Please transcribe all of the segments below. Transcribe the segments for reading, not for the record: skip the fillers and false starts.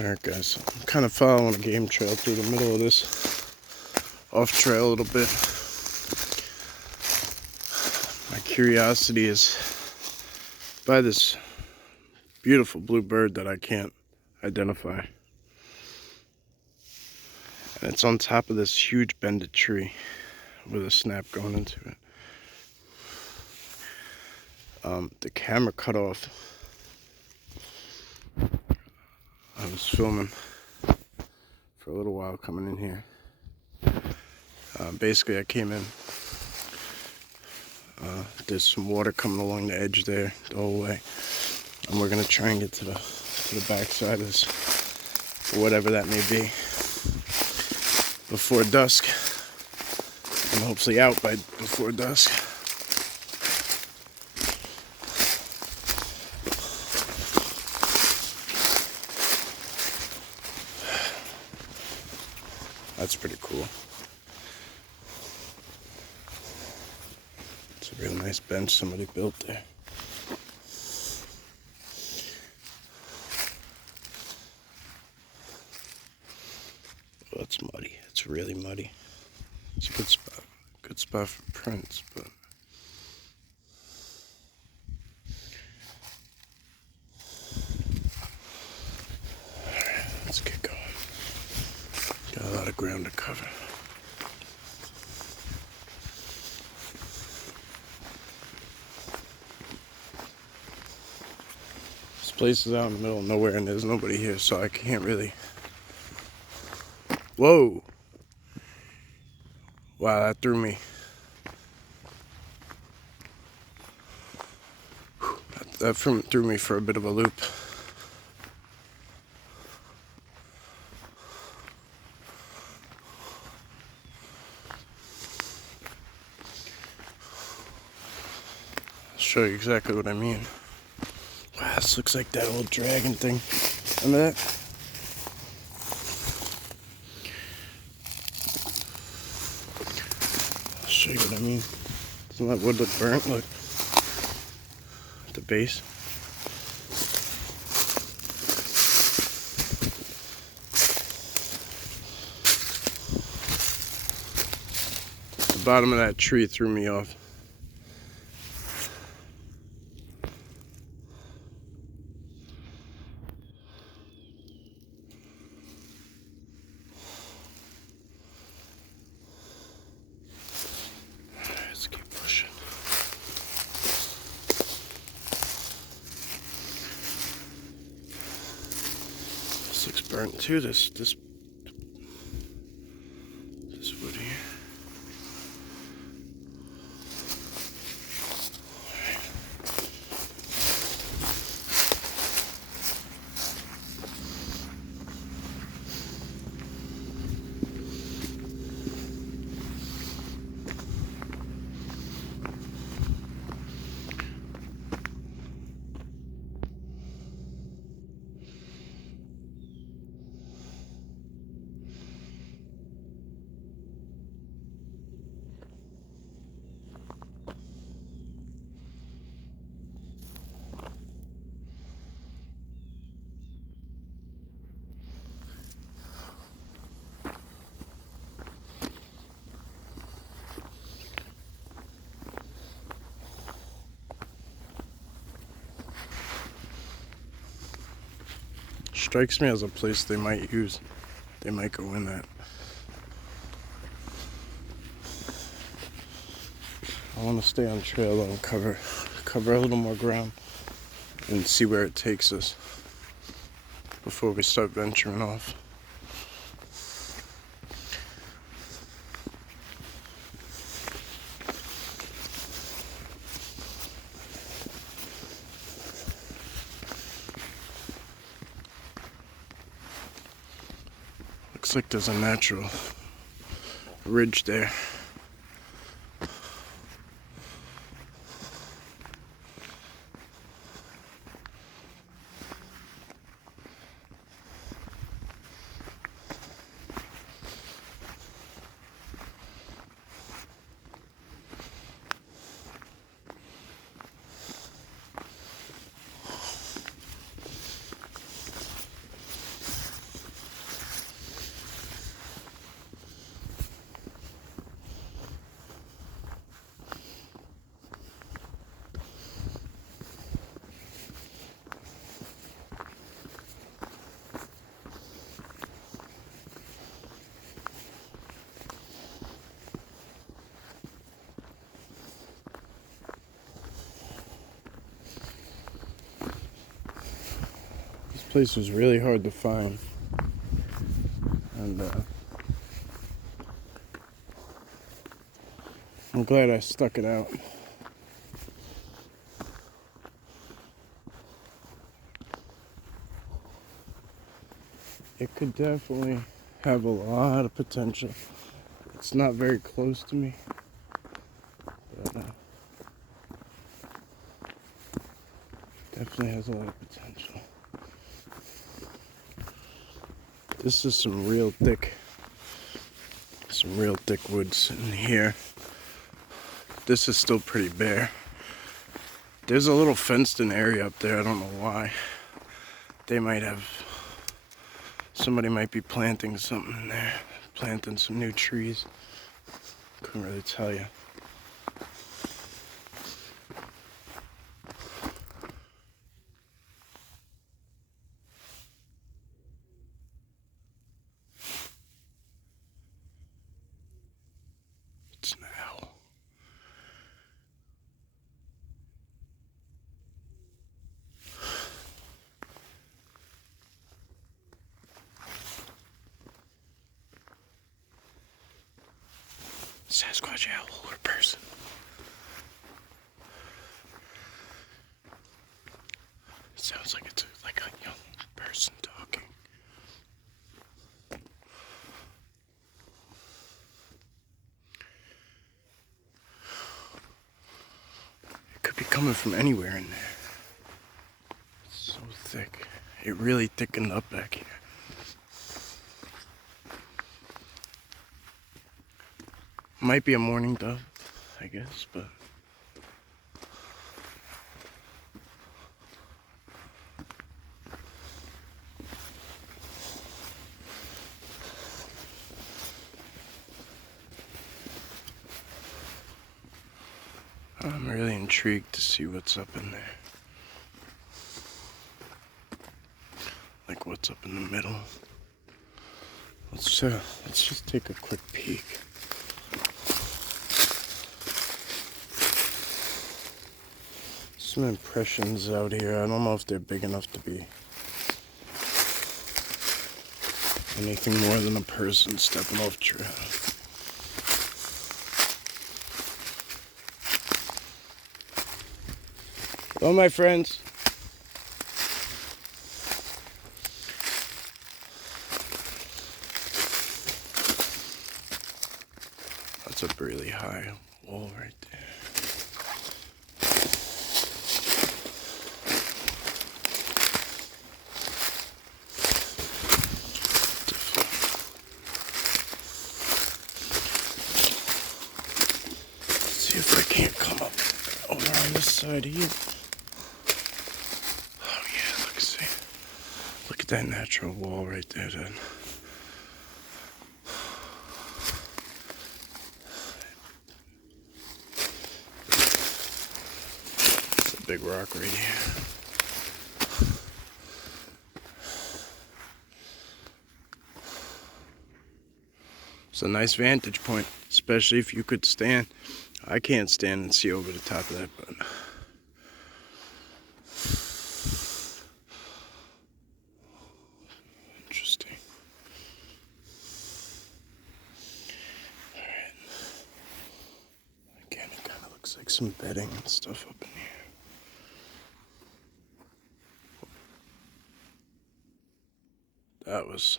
Alright guys, I'm kind of following a game trail through the middle of this off trail a little bit. My curiosity is by this beautiful blue bird that I can't identify. And it's on top of this huge bended tree with a snap going into it. The camera cut off. I was filming for a little while coming in here. Basically I came in, there's some water coming along the edge there the whole way, and we're gonna try and get to the back side of this, whatever that may be, before dusk, and hopefully out by before dusk. That's pretty cool. It's a real nice bench somebody built there. Oh, it's muddy. It's really muddy. It's a good spot. Good spot for prints, but alright, let's get going. Got a lot of ground to cover. This place is out in the middle of nowhere and there's nobody here, so I can't really... Whoa! Wow, that threw me. That threw me for a bit of a loop. I'll show you exactly what I mean. Wow, this looks like that old dragon thing. Remember that? I'll show you what I mean. Doesn't that wood look burnt? Look. At the base. The bottom of that tree threw me off. Let's keep pushing. This looks burnt too, this wood here. Strikes me as a place they might use. They might go in at. I want to stay on trail though and cover a little more ground and see where it takes us before we start venturing off. Looks like there's a natural ridge there. place was really hard to find, and I'm glad I stuck it out. It could definitely have a lot of potential. It's not very close to me, but definitely has a lot of potential. This is some real thick woods in here. This is still pretty bare. There's a little fenced in area up there. I don't know why. Somebody might be planting something in there. Planting some new trees. Couldn't really tell you. It's an owl. Sasquatch, owl, or person. It sounds like it's like a young person talking. It could be coming from anywhere in there. It's so thick. It really thickened up back here. Might be a mourning dove, I guess, but I'm really intrigued to see what's up in there. Like what's up in the middle. Let's just take a quick peek. Some impressions out here. I don't know if they're big enough to be anything more than a person stepping off trail. Hello, my friends. That's a really high wall right there. See if I can't come up over on this side here. Oh yeah, look at that natural wall right there, then. It's a big rock right here. It's a nice vantage point, especially if you could stand. I can't stand and see over the top of that, but interesting. Alright. Again, it kind of looks like some bedding and stuff up in here. That was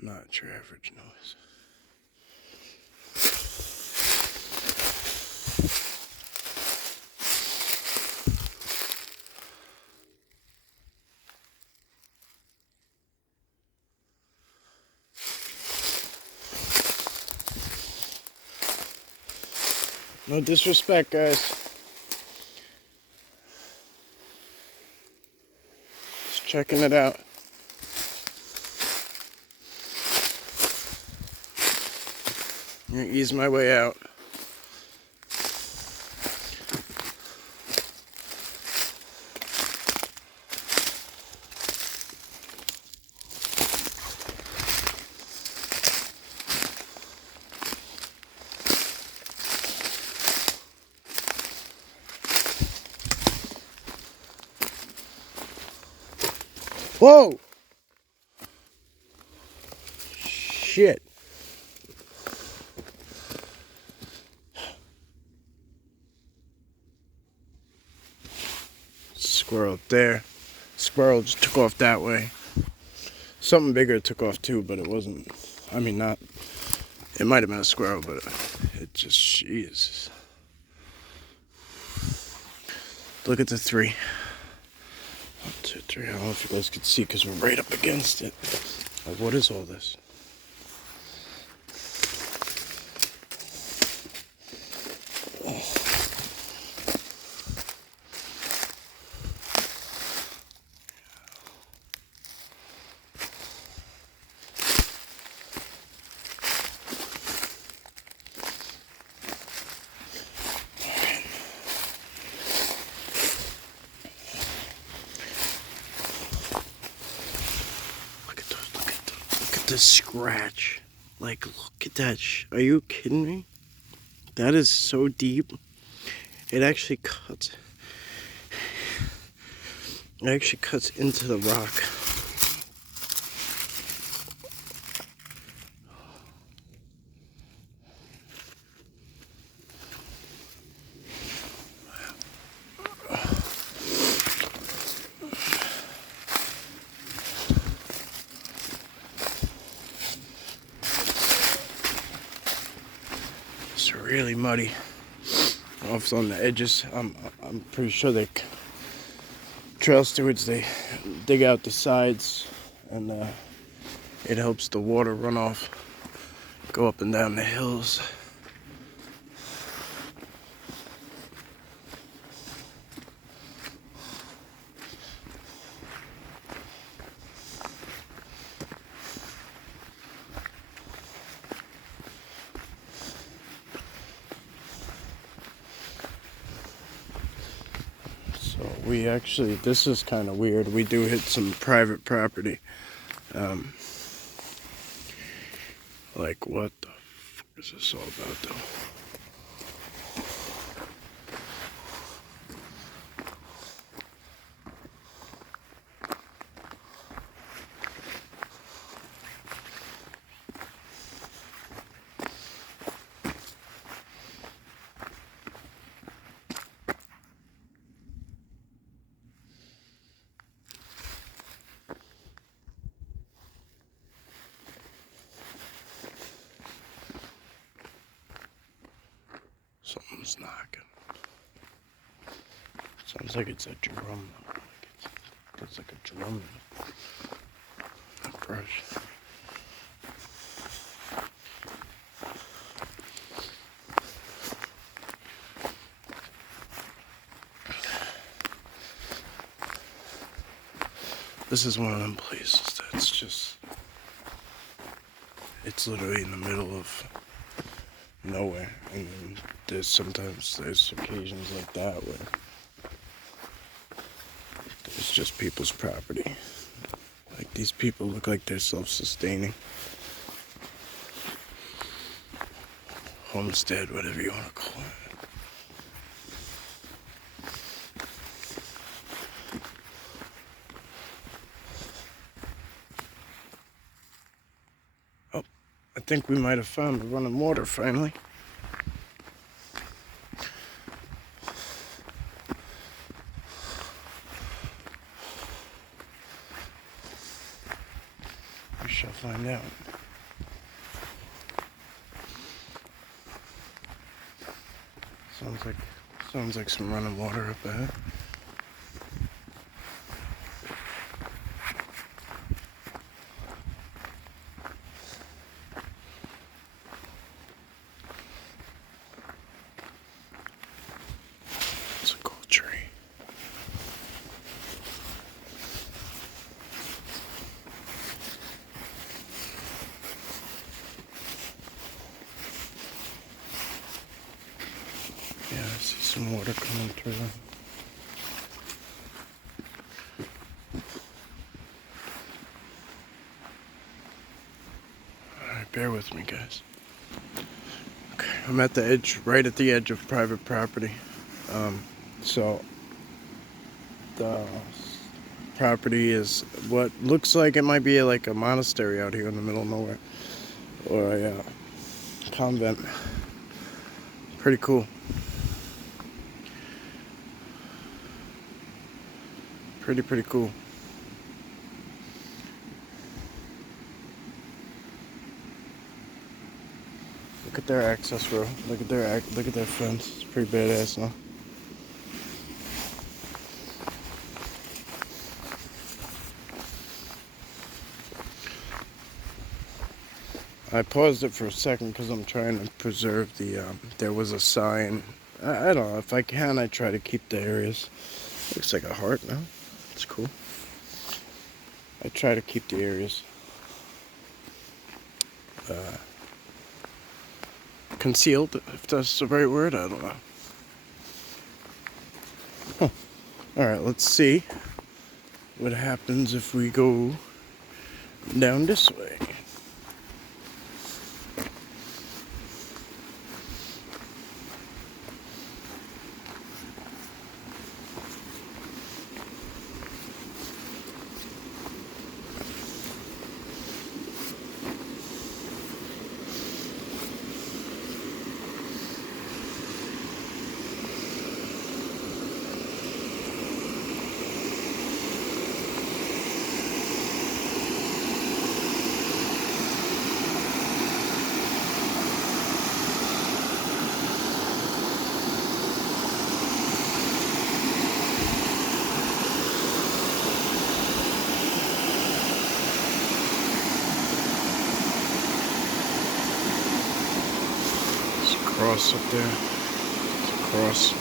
not your average noise. No disrespect, guys. Just checking it out. I'm gonna ease my way out. Whoa! Shit. Squirrel up there. Squirrel just took off that way. Something bigger took off too, but it wasn't. I mean, not. It might have been a squirrel, but it just. Jesus. Look at the three. 1, 2, 3. I don't know if you guys can see because we're right up against it. Like, what is all this? The scratch, like, look at that. Are you kidding me? That is so deep. It actually cuts. It actually cuts into the rock. It's really muddy. Off on the edges. I'm pretty sure they trail stewards, they dig out the sides, and it helps the water run off, go up and down the hills. We actually, this is kind of weird. We do hit some private property. Like, what the fuck is this all about, though? Something's knocking. Sounds like it's a drum. It's like a drum. A brush. This is one of them places that's just. It's literally in the middle of nowhere, and then there's occasions like that where it's just people's property. Like, these people look like they're self-sustaining. Homestead, whatever you want to call it. Oh, I think we might have found the running water finally. We shall find out. Sounds like some running water up ahead. It's a gold tree. Yeah, I see some water coming through. Alright, bear with me, guys. Okay, I'm at the edge, right at the edge of private property. So the property is what looks like it might be like a monastery out here in the middle of nowhere, or a convent. Pretty cool. Pretty cool. Look at their access road. Look at their fence. It's pretty badass, huh? I paused it for a second because I'm trying to preserve the. There was a sign. I don't know, if I can, I try to keep the areas. Looks like a heart now. It's cool. I try to keep the areas concealed, if that's the right word. I don't know. Huh. All right, let's see what happens if we go down this way. Cross up there. It's a cross.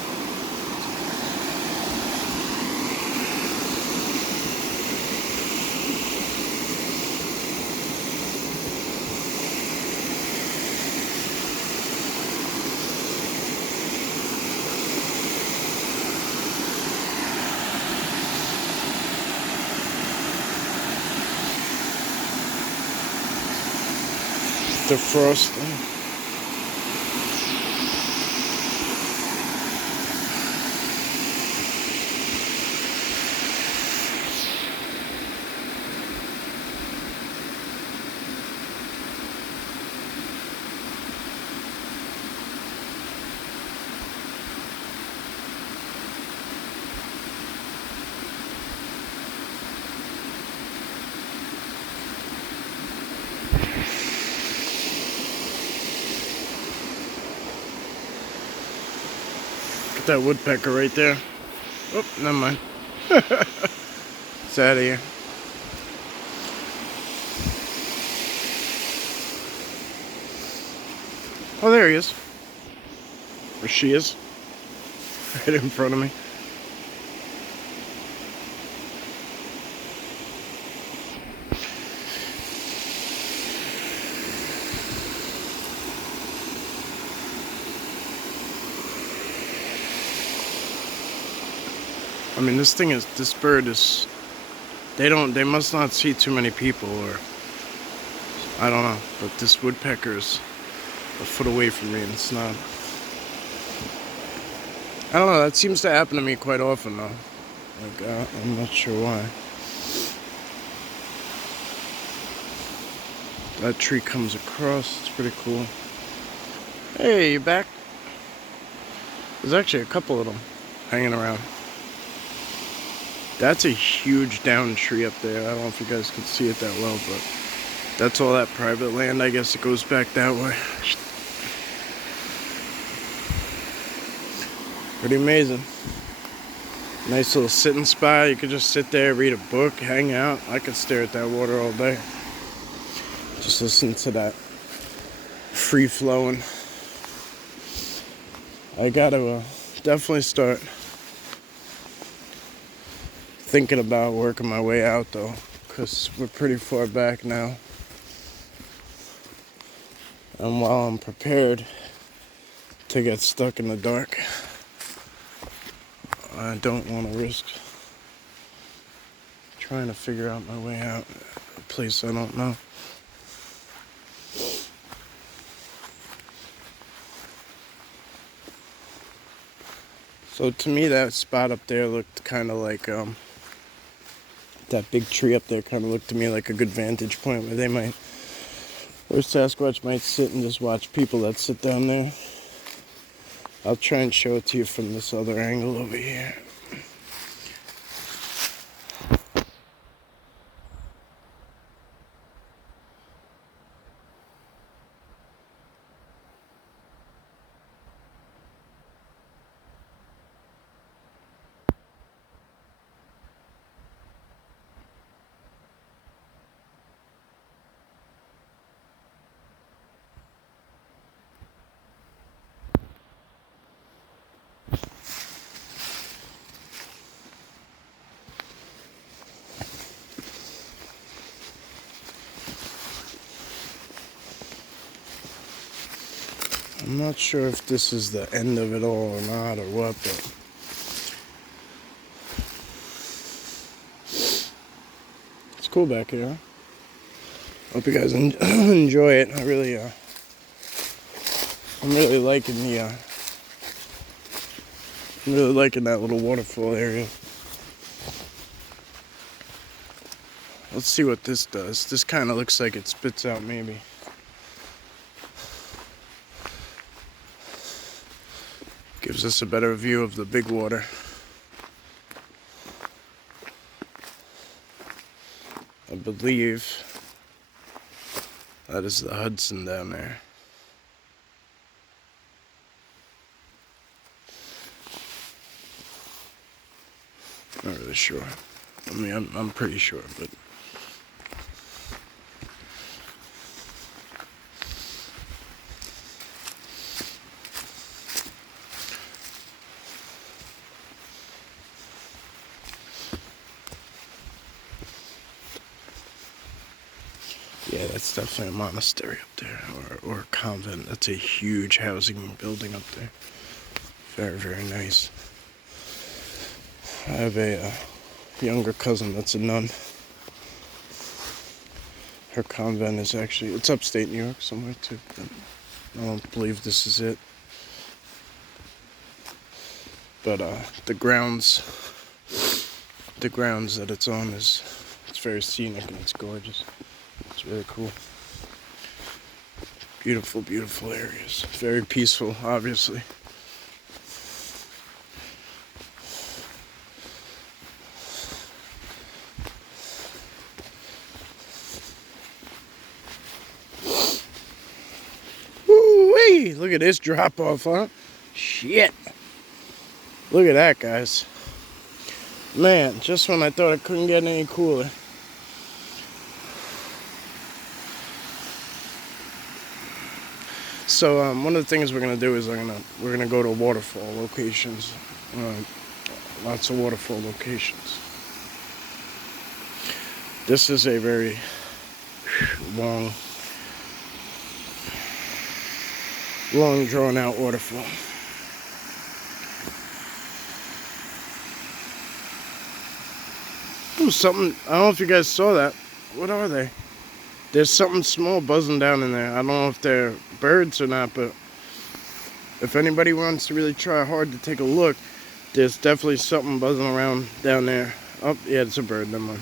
The frosting. Look at that woodpecker right there. Oh, never mind. It's out of here. Oh, there he is. Or she is. Right in front of me. I mean, this bird is, they must not see too many people, or, I don't know, but this woodpecker is a foot away from me, and it's not. I don't know, that seems to happen to me quite often, though. Like, I'm not sure why. That tree comes across, it's pretty cool. Hey, you back? There's actually a couple of them hanging around. That's a huge down tree up there. I don't know if you guys can see it that well, but that's all that private land. I guess it goes back that way. Pretty amazing. Nice little sitting spot. You could just sit there, read a book, hang out. I could stare at that water all day. Just listen to that free flowing. I gotta definitely start thinking about working my way out, though, because we're pretty far back now. And while I'm prepared to get stuck in the dark, I don't want to risk trying to figure out my way out. A place I don't know. So to me, that spot up there looked kind of like That big tree up there kind of looked to me like a good vantage point where Sasquatch might sit and just watch people that sit down there. I'll try and show it to you from this other angle over here. I'm not sure if this is the end of it all or not or what, but it's cool back here. Huh? Hope you guys enjoy it. I'm really liking I'm really liking that little waterfall area. Let's see what this does. This kind of looks like it spits out maybe. Gives us a better view of the big water. I believe that is the Hudson down there. Not really sure. I mean, I'm pretty sure, but yeah, that's definitely a monastery up there, or a convent. That's a huge housing building up there. Very, very nice. I have a younger cousin that's a nun. Her convent is actually, it's upstate New York somewhere too, but I don't believe this is it. But the grounds that it's on it's very scenic and it's gorgeous. It's really cool. Beautiful, beautiful areas. Very peaceful, obviously. Woo-wee! Look at this drop off, huh? Shit. Look at that, guys. Man, just when I thought it couldn't get any cooler. So one of the things we're gonna do is we're gonna go to waterfall locations. Lots of waterfall locations. This is a very long drawn out waterfall. Ooh, something, I don't know if you guys saw that. What are they? There's something small buzzing down in there. I don't know if they're birds or not, but if anybody wants to really try hard to take a look, there's definitely something buzzing around down there. Oh, yeah, it's a bird, never mind.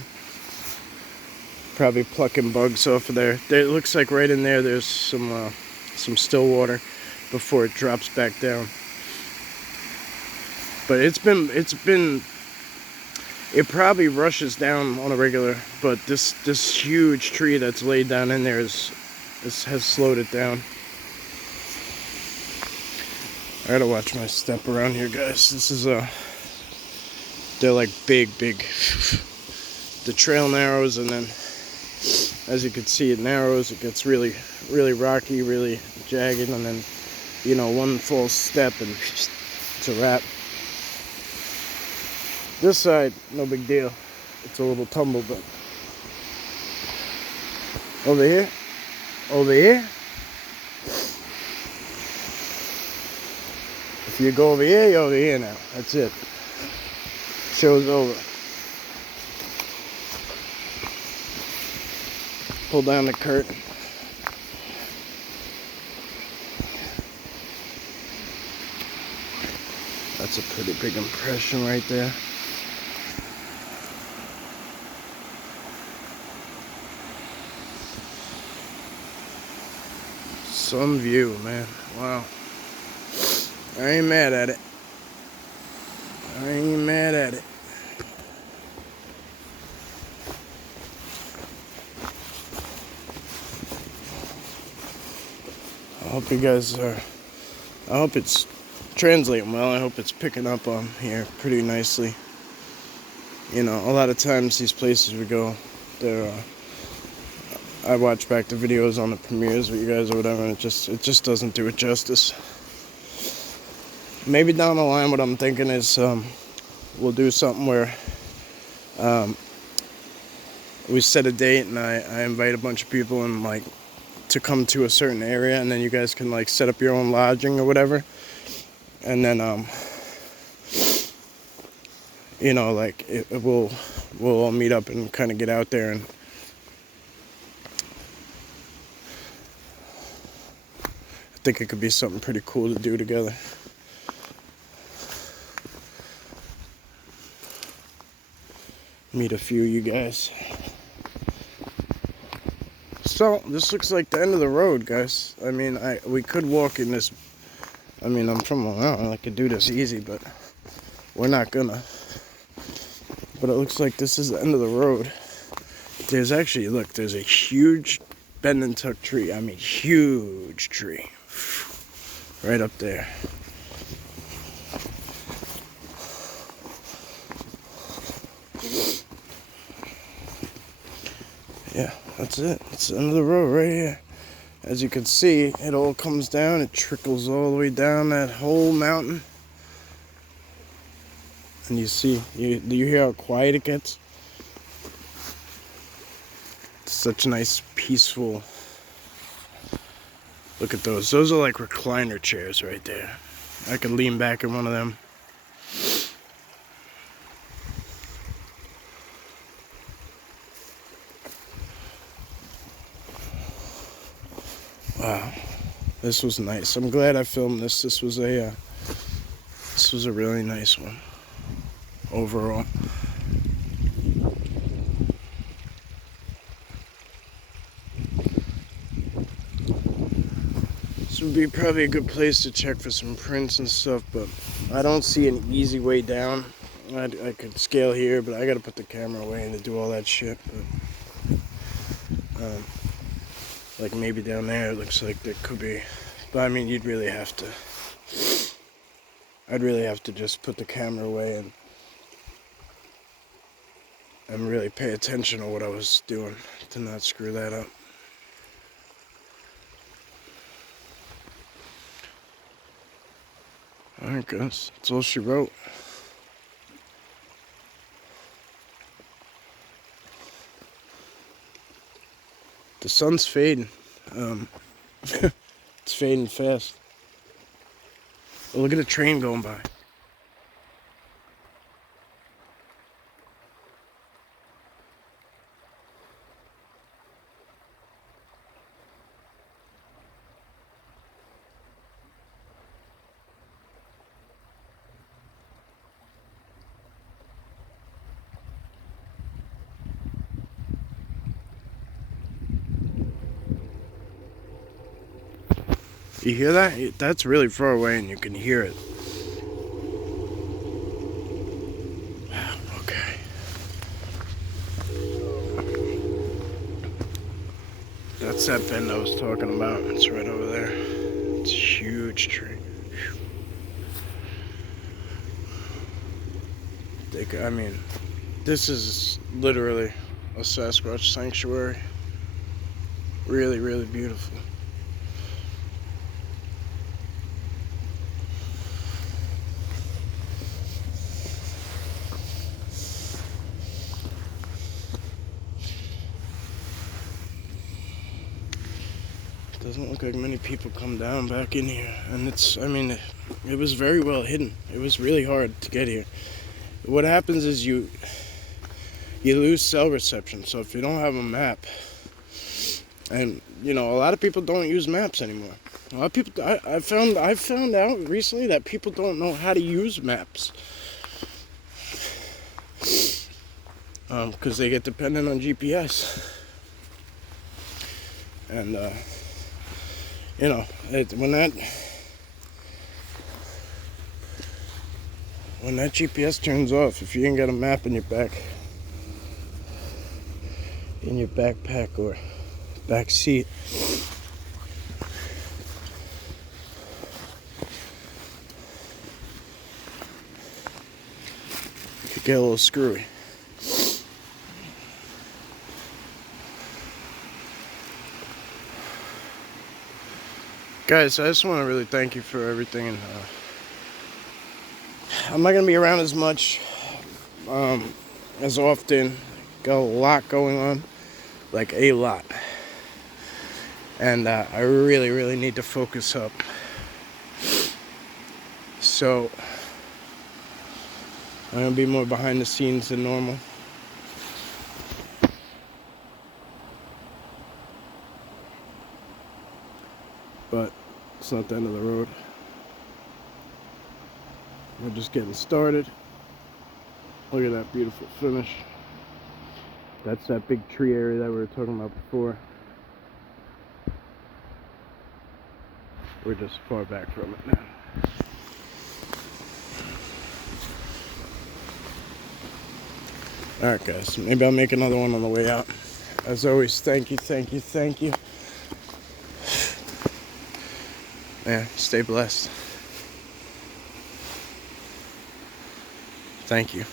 Probably plucking bugs off of there. It looks like right in there there's some still water before it drops back down. But it probably rushes down on a regular, but this huge tree that's laid down in there has slowed it down. I gotta watch my step around here, guys. This is they're like big. The trail narrows, and then as you can see, it narrows. It gets really, really rocky, really jagged, and then one false step and it's a wrap. This side, no big deal. It's a little tumble, but over here, if you go over here, you're over here now. That's it. Show's over. Pull down the curtain. That's a pretty big impression right there. Some view, man. Wow. I ain't mad at it. I ain't mad at it. I hope you guys are, I hope it's translating well. I hope it's picking up on here pretty nicely. You know, a lot of times these places we go, they're, I watch back the videos on the premieres with you guys or whatever, and it just doesn't do it justice. Maybe down the line what I'm thinking is we'll do something where we set a date and I invite a bunch of people and like to come to a certain area, and then you guys can like set up your own lodging or whatever, and then you know, like we'll all meet up and kind of get out there, and I think it could be something pretty cool to do together. Meet a few of you guys. So this looks like the end of the road, guys. I mean, we could walk in this. I mean, I'm from Long Island. I could do this easy, but we're not gonna. But it looks like this is the end of the road. There's actually, look, there's a huge bend and tuck tree. I mean, huge tree. Right up there. Yeah, that's it. It's the end of the road right here. As you can see, it all comes down. It trickles all the way down that whole mountain. And you see, do you hear how quiet it gets? It's such a nice, peaceful. Look at those. Those are like recliner chairs right there. I could lean back in one of them. Wow, this was nice. I'm glad I filmed this. This was a really nice one overall. This would be probably a good place to check for some prints and stuff, but I don't see an easy way down. I could scale here, but I gotta put the camera away and to do all that shit. But, like maybe down there it looks like there could be, but I mean you'd really have to, I'd really have to just put the camera away and really pay attention to what I was doing to not screw that up. Alright guys, that's all she wrote. The sun's fading. It's fading fast. Oh, look at the train going by. You hear that? That's really far away and you can hear it. Wow, okay. That's that bend I was talking about. It's right over there. It's a huge tree. I mean, this is literally a Sasquatch sanctuary. Really, really beautiful. Doesn't look like many people come down back in here, and it's, I mean, it was very well hidden. It was really hard to get here. What happens is you lose cell reception. So if you don't have a map, and you know, a lot of people don't use maps anymore. A lot of people, I found out recently that people don't know how to use maps, because they get dependent on GPS. And You know, when that GPS turns off, if you ain't got a map in your backpack or back seat, it could get a little screwy. Guys, I just want to really thank you for everything, and I'm not gonna be around as much, as often. Got a lot going on, like a lot, and I really need to focus up. So I'm gonna be more behind the scenes than normal. But it's not the end of the road. We're just getting started. Look at that beautiful finish. That's that big tree area that we were talking about before. We're just far back from it now. Alright guys, maybe I'll make another one on the way out. As always, thank you. Yeah, stay blessed. Thank you.